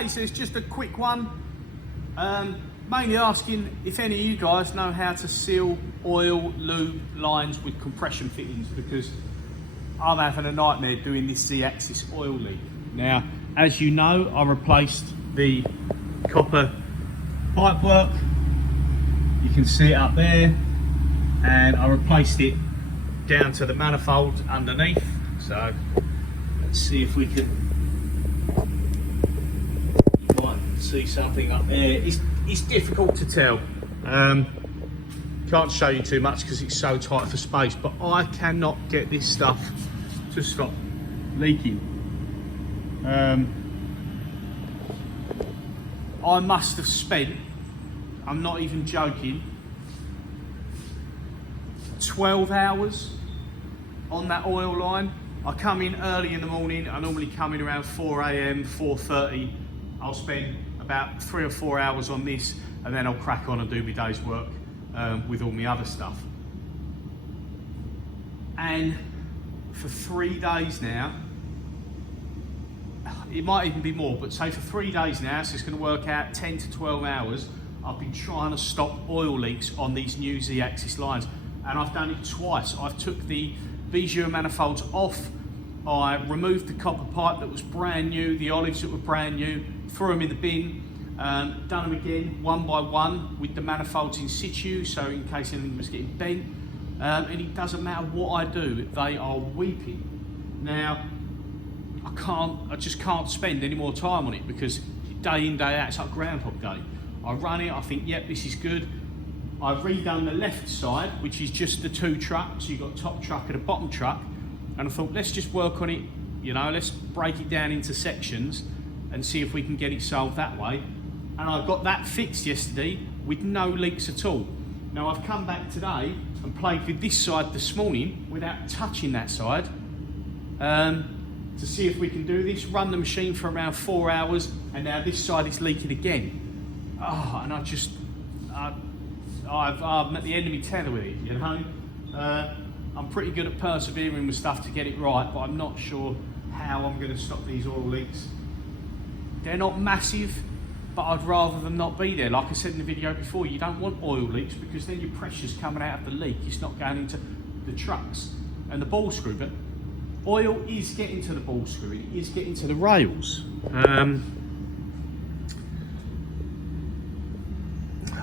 Okay, so it's just a quick one. Mainly asking if any of you guys know how to seal oil lube lines with compression fittings, because I'm having a nightmare doing this Z-axis oil leak. Now, as you know, I replaced the copper pipework. You can see it up there, and I replaced it down to the manifold underneath. So let's see if we can see something up there. It's difficult to tell. Can't show you too much because it's so tight for space, but I cannot get this stuff to stop leaking. I must have spent, I'm not even joking, 12 hours on that oil line. I come in early in the morning. I normally come in around 4 AM, 4:30. I'll spend about 3 or 4 hours on this, and then I'll crack on and do my day's work with all my other stuff. And for 3 days now, it might even be more, but say for 3 days now, so it's going to work out 10 to 12 hours, I've been trying to stop oil leaks on these new Z-axis lines, and I've done it twice. I've took the Bijou manifolds off, I removed the copper pipe that was brand new, the olives that were brand new, threw them in the bin, done them again one by one with the manifolds in situ, so in case anything was getting bent, and it doesn't matter what I do, they are weeping. Now, I just can't spend any more time on it, because day in, day out, it's like Groundhog Day. I run it, I think, yep, this is good. I've redone the left side, which is just the 2 trucks. You've got a top truck and a bottom truck. And I thought, let's just work on it, you know, let's break it down into sections and see if we can get it solved that way. And I got that fixed yesterday with no leaks at all. Now I've come back today and played with this side this morning without touching that side to see if we can do this. Run the machine for around 4 hours, and now this side is leaking again. Oh, and I'm at the end of my tether with it, you know. I'm pretty good at persevering with stuff to get it right, but I'm not sure how I'm going to stop these oil leaks. They're not massive, but I'd rather them not be there. Like I said in the video before, you don't want oil leaks, because then your pressure's coming out of the leak. It's not going into the trucks and the ball screw, but oil is getting to the ball screw, it is getting to the rails.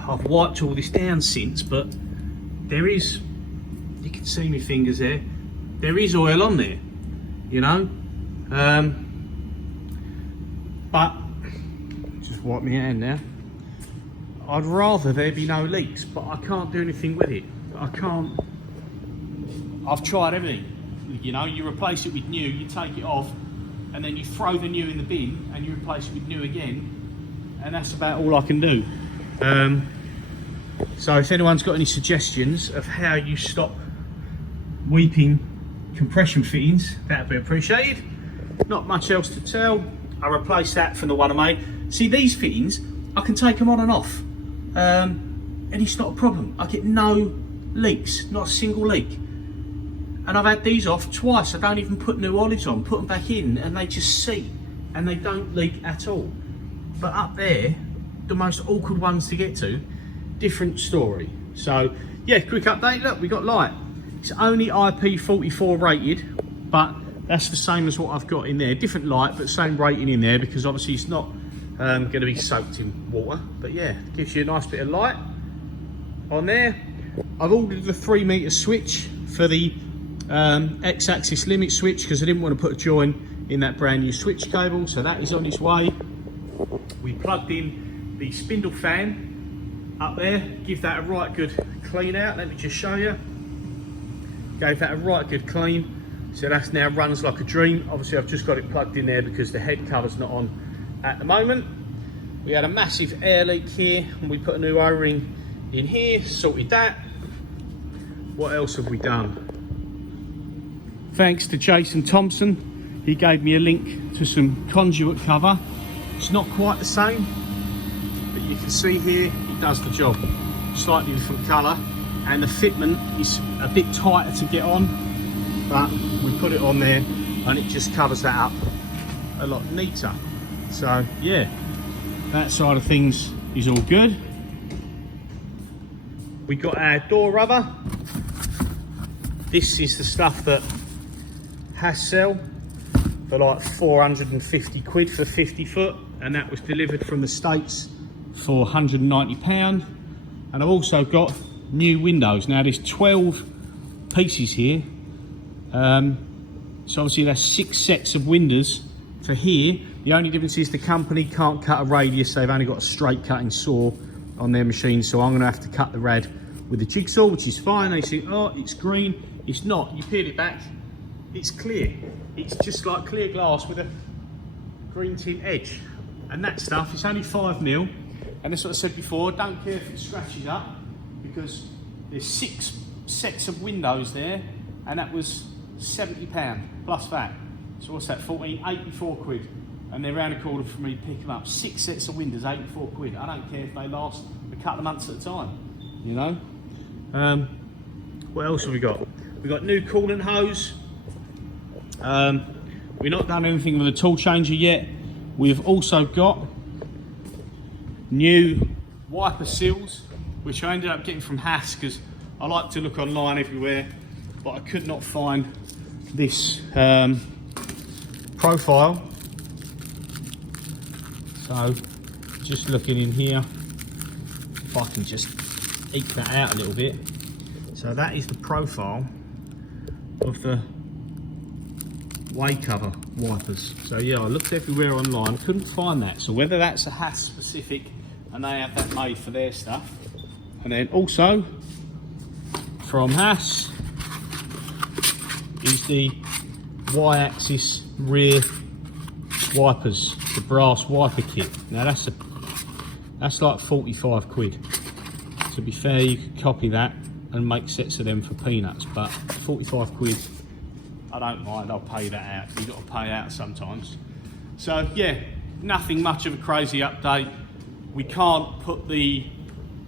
I've wiped all this down since, but there is, you can see my fingers there, there is oil on there, you know. But just wipe my hand now. I'd rather there be no leaks, but I can't do anything with it. I can't. I've tried everything, you know. You replace it with new, you take it off, and then you throw the new in the bin and you replace it with new again, and that's about all I can do. So if anyone's got any suggestions of how you stop weeping compression fittings, that'd be appreciated. Not much else to tell. I replaced that from the one I made. See, these fittings, I can take them on and off, and it's not a problem. I get no leaks, not a single leak. And I've had these off twice. I don't even put new olives on, put them back in, and they just seat, and they don't leak at all. But up there, the most awkward ones to get to, different story. So yeah, quick update. Look, we got light. It's only IP44 rated, but that's the same as what I've got in there. Different light, but same rating in there, because obviously it's not going to be soaked in water. But yeah, gives you a nice bit of light on there. I've ordered the 3 meter switch for the X-axis limit switch, because I didn't want to put a join in that brand new switch cable, so that is on its way. We plugged in the spindle fan up there, give that a right good clean out. Let me just show you. Gave that a right good clean, so that's now runs like a dream. Obviously I've just got it plugged in there because the head cover's not on at the moment. We had a massive air leak here, and we put a new O-ring in here, sorted that. What else have we done? Thanks to Jason Thompson, he gave me a link to some conduit cover. It's not quite the same, but you can see here it does the job. Slightly different colour, and the fitment is a bit tighter to get on, but we put it on there and it just covers that up a lot neater. So yeah, that side of things is all good. We got our door rubber. This is the stuff that has sell for like 450 quid for 50 foot, and that was delivered from the States for £190. And I've also got new windows. Now there's 12 pieces here, so obviously that's 6 sets of windows for here. The only difference is the company can't cut a radius, they've only got a straight cutting saw on their machine, so I'm going to have to cut the rad with the jigsaw, which is fine. They say, oh, it's green. It's not. You peel it back, it's clear. It's just like clear glass with a green tint edge. And that stuff is only 5mm, and that's what I said before, don't care if it scratches up, because there's 6 sets of windows there, and that was £70 plus that. So what's that, 84 quid. And they're round the corner for me to pick them up. 6 sets of windows, 84 quid. I don't care if they last a couple of months at a time, you know. What else have we got? We've got new coolant hose. We've not done anything with the tool changer yet. We've also got new wiper seals, which I ended up getting from Haas, because I like to look online everywhere, but I could not find this profile. So just looking in here, if I can just eke that out a little bit. So that is the profile of the way cover wipers. So yeah, I looked everywhere online, couldn't find that. So whether that's a Haas specific and they have that made for their stuff. And then also from Haas is the Y-axis rear wipers, the brass wiper kit. Now that's like 45 quid. To be fair, you could copy that and make sets of them for peanuts, but 45 quid, I don't mind, I'll pay that out. You've got to pay out sometimes. So yeah, nothing much of a crazy update. We can't put the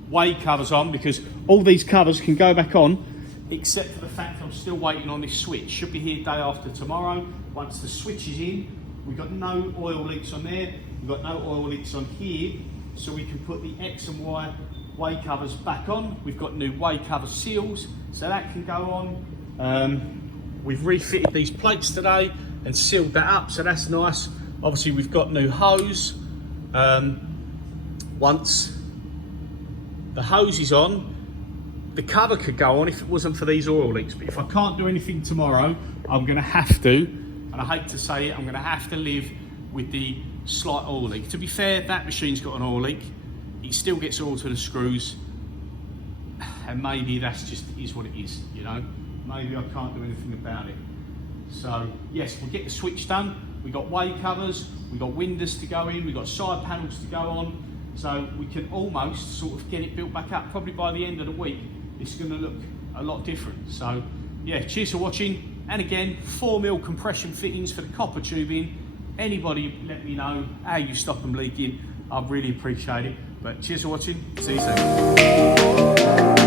way covers on because all these covers can go back on, except for the fact I'm still waiting on this switch. Should be here day after tomorrow. Once the switch is in, we've got no oil leaks on there, we've got no oil leaks on here, so we can put the X and Y way covers back on. We've got new way cover seals, so that can go on. We've refitted these plates today and sealed that up, so that's nice. Obviously we've got new hose. Once the hose is on, the cover could go on if it wasn't for these oil leaks, but if I can't do anything tomorrow, I'm going to have to, and I hate to say it, I'm going to have to live with the slight oil leak. To be fair, that machine's got an oil leak, it still gets oil to the screws, and maybe that's just is what it is, you know. Maybe I can't do anything about it. So yes, we'll get the switch done. We've got way covers, we've got windows to go in, we've got side panels to go on, so we can almost sort of get it built back up. Probably by the end of the week, it's going to look a lot different. So yeah, cheers for watching. And again, 4mm compression fittings for the copper tubing. Anybody let me know how you stop them leaking. I'd really appreciate it. But cheers for watching. See you soon.